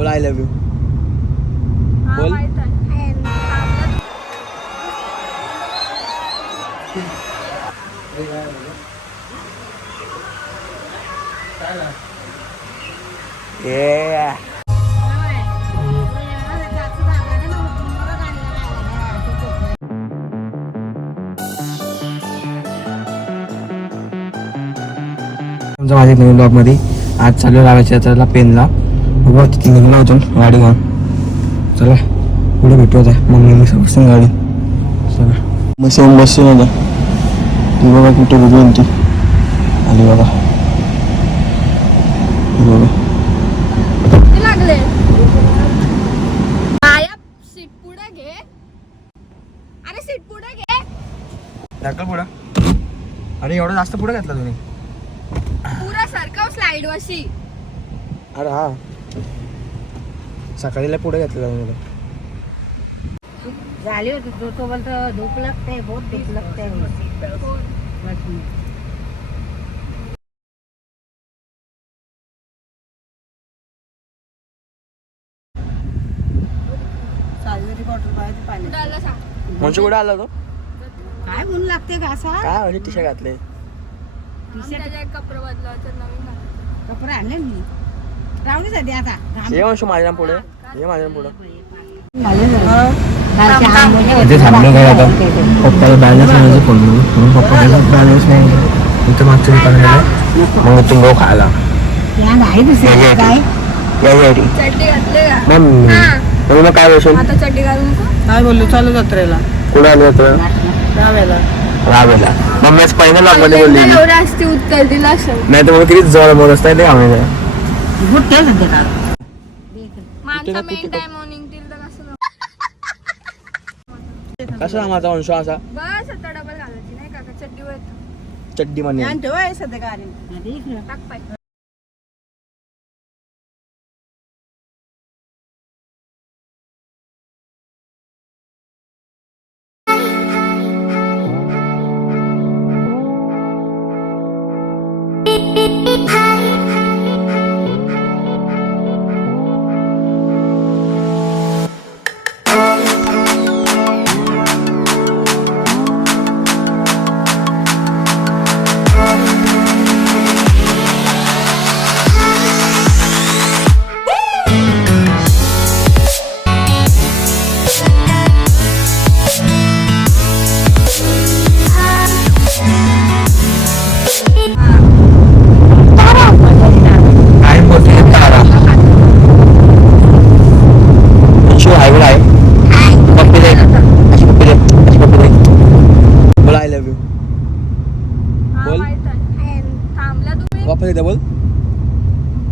बोल I love you. बोल. माझ्या नवीन ब्लॉग मध्ये आज चालू लावायच्या त्याला पेनला बघा तिथे निघलो होतो गाडी घेऊन. चला पुढे भेटू आता मम्मी बसून गाडी. चला मशीन बसून होता ती बघा कुठे बघून ती आली बघा. लागले सीट पुढे घे. अरे सीट पुढे घे. दाखल पुढं. अरे एवढं जास्त पुढे घातला तुम्ही. पुरा सरकव स्लाइड वशी. अरे हा सकाळीला पुढे घातलेला मला. झाली होती तो बोलतो धूप लगते बहुत धूप लगते. साजरी बॉटल पाहिजे पाणी. म्हणजे कुठे आला तो काय ऊन लागते का असा. काय म्हणजे टी शर्ट घातले. कपडे बदलायचं नवीन कपडे आणले मी रावणीसाठी आता. ये वंशू माझ्या पुढे ये माझ्या पुढं. इथे थांबलो काय आता पप्पाला बॅलन्स नाही फोन म्हणून पप्पा बॅलन्स नाही इथं मागच्या दुकानात मग तुम गो खायला नाही दुसरं काय चड्डी घातले का. मग काय बसून आता चड्डी घालू नको. काय बोललो चालू जत्रेला कुठं आलो होतं रावेला. मम्मीच पहिल्या लॉक मध्ये बोलली एवढं असते उत्तर दिला असेल. नाही तर मग किती जवळ मोर असतात ते आम्ही माझा मेन टाइम मॉर्निंग तील तर कसं कसा माझा वंश असा बस आता डबल घालायची नाही का चड्डीवर चड्डी म्हणे सध्या गाडी टाक पाय.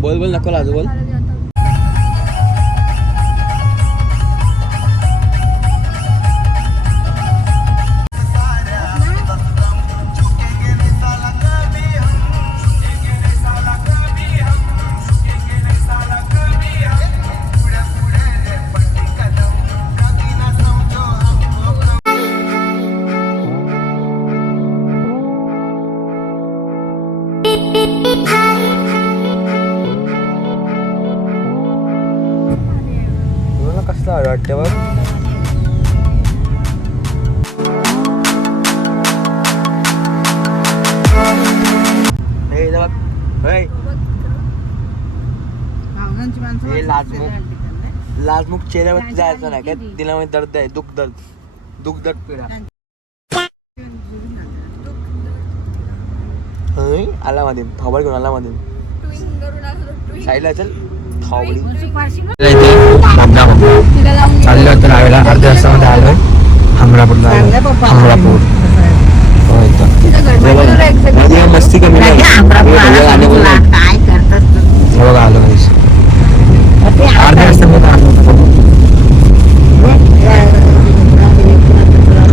बोल बोल नको लाजू बोल. कसला वाटतं बघ. लाजमुख चेहऱ्यावरती जायचं नाही काय तिला दर्द आहे दुःख दर्द पीडा. आला मध्ये खबर घेऊन आला मध्ये साईडला चल खावडी चाललो होतं लावायला. अर्ध्या तासामध्ये आलोय हमरापूरला. हमरापूर मस्ती कमी नाही बघा आलो अर्ध्या वाजता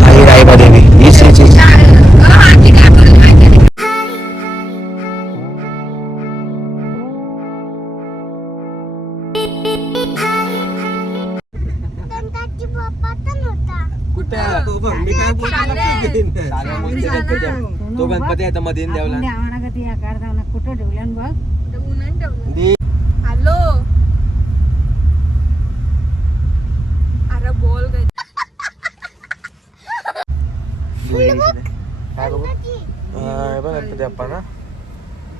आई रायबा देवी हीच तो गणपती आहे मध्ये देवला कुठं ठेवल्या बघ. हॅलो बाप्पा ना.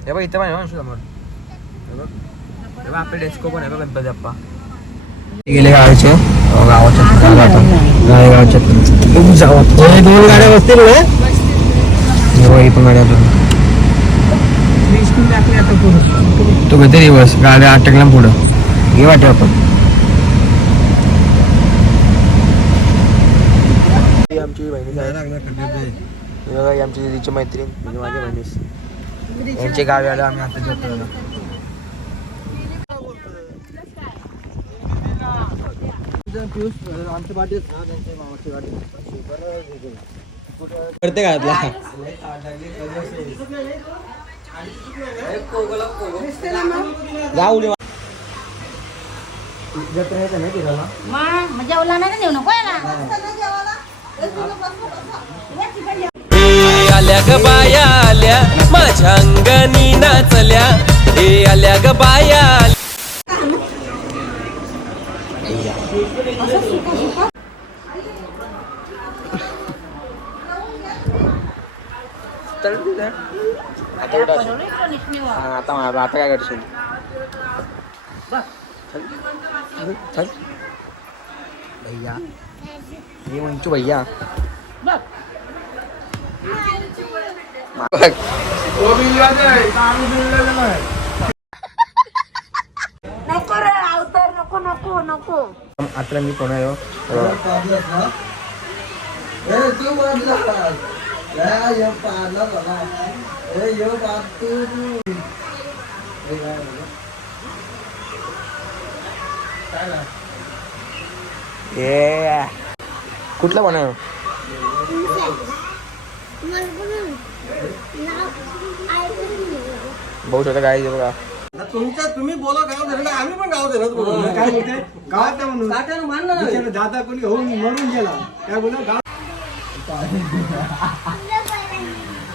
हे बघ इथं पण आहे समोर. हे बघ आपले डेस्को पण आहे बघ गणपती बाप्पा. गेले गावाचे गावाच्या गावाच्या दोन गाड्या बसतील पण गाड्या तू किती दिवस गाड्या अटकल्या पुढं घे वाटे आपण. आमची बहिणी आहे आमची दिदीची मैत्रीण म्हणजे माझ्या बहिणीस यांचे गावी आलो आम्ही आता जेवतो. करते का जाऊ दे जेवला नाही नेऊ नको आल्या ग बाया आल्या माझ्या अंगणी नाचल्या. हे आल्या ग बाया आता काय करशील भैया हे म्हणतो भैया नको रे अवतार नको नको नको. आता मी कोण आहे कुठला कोण आहे भाऊ छोटा काय बघा. तुम्ही बोला गाव धरलं आम्ही पण गाव धरत बोलू काय बोलते गावात म्हणून दादा कोणी होऊन मरून गेला काय बोल गाव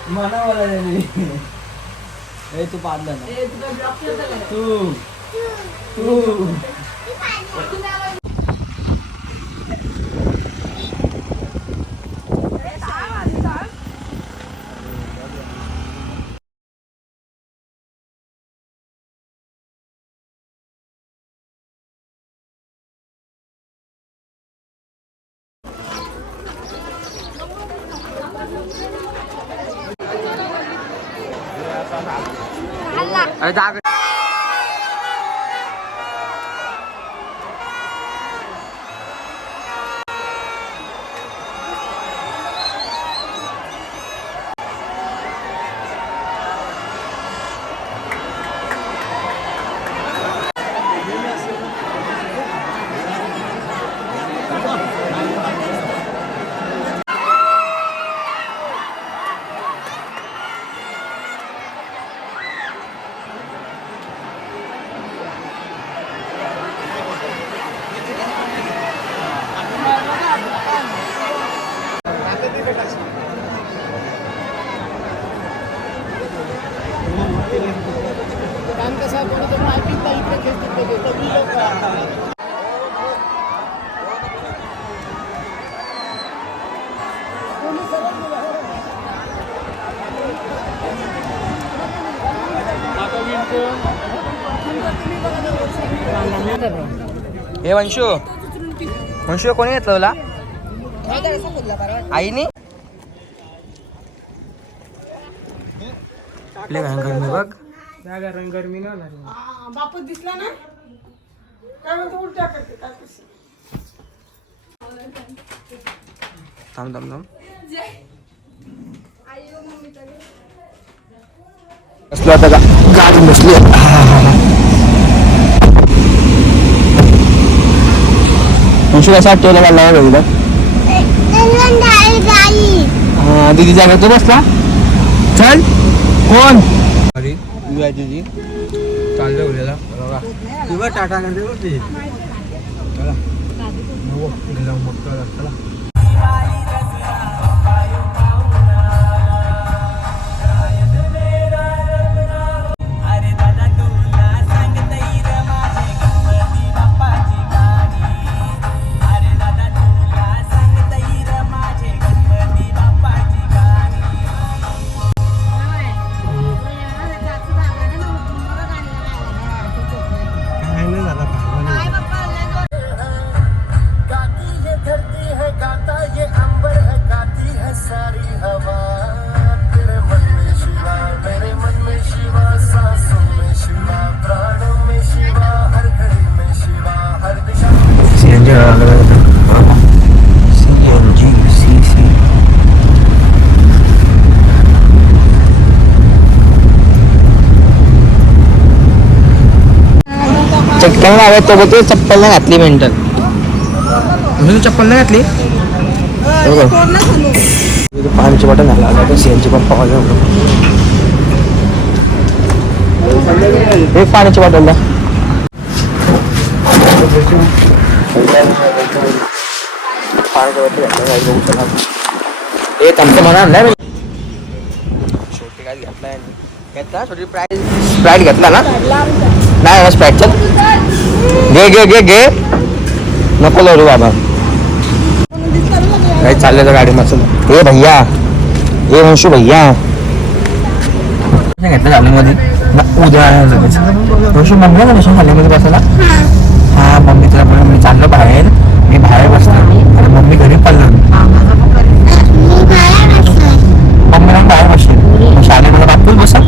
म्हणा बोला तू पाडलं ना तू अरे जाग हे वंशू वंशू कोणी घेतलं तुला आईनी गरमी बघ गरमी ना बापू दिसला ना काय म्हणतो उलट्या करते काय कसं. थांब थांब थांब बसलो आता गाडी बसली. वंशू कसा आठवला मला बघितलं दीदी जागा तो बसला चल कोण अरे तू आहे तुझी चाललं उद्याला बघा टाटा करते होती चला मग चला लावायचं तो बोलतो चप्पल नाही घातली मेंटल. चप्पल नाही घातली. पाण्याची बॉटल झाला आता सीएनची पण पावा एक पाण्याची बॉटल द्या. एक आमचं म्हणा नाही छोटी काय घेतलाय घेतला छोटी स्प्राईट घेतला ना नाही स्प्राईट चल घे घे घे घे नको लढू बाबा काही चालले तर गाडी मस्त. ए भैया ए वंशू भैया घेतलं झाल्यामध्ये उद्या वंशू मम्मी ना नसून खाल्ल्यामध्ये बसायला. हा मम्मी तुला म्हणून मी चाललो बाहेर मी बाहेर बसलो आणि मम्मी घरी पडला मम्मी ना बाहेर बसेल शाळेत मला बापूच बसा.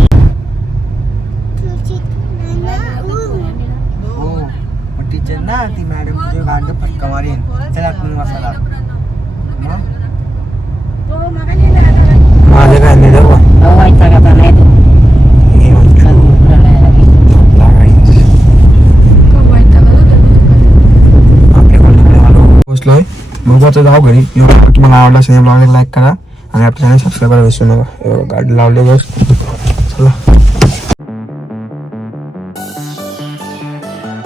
टीचर ना ती मॅडम तुझे गांड फटका मारेन त्याला आपण बसायला माझं काय नाही देऊ पोचलोय बघू आता जाऊ घरी. तुम्हाला आवडला असेल ब्लॉगला लाईक करा आणि आपल्या चॅनल सबस्क्राईब करायला विसरू नका. गाडी लावली बस चला.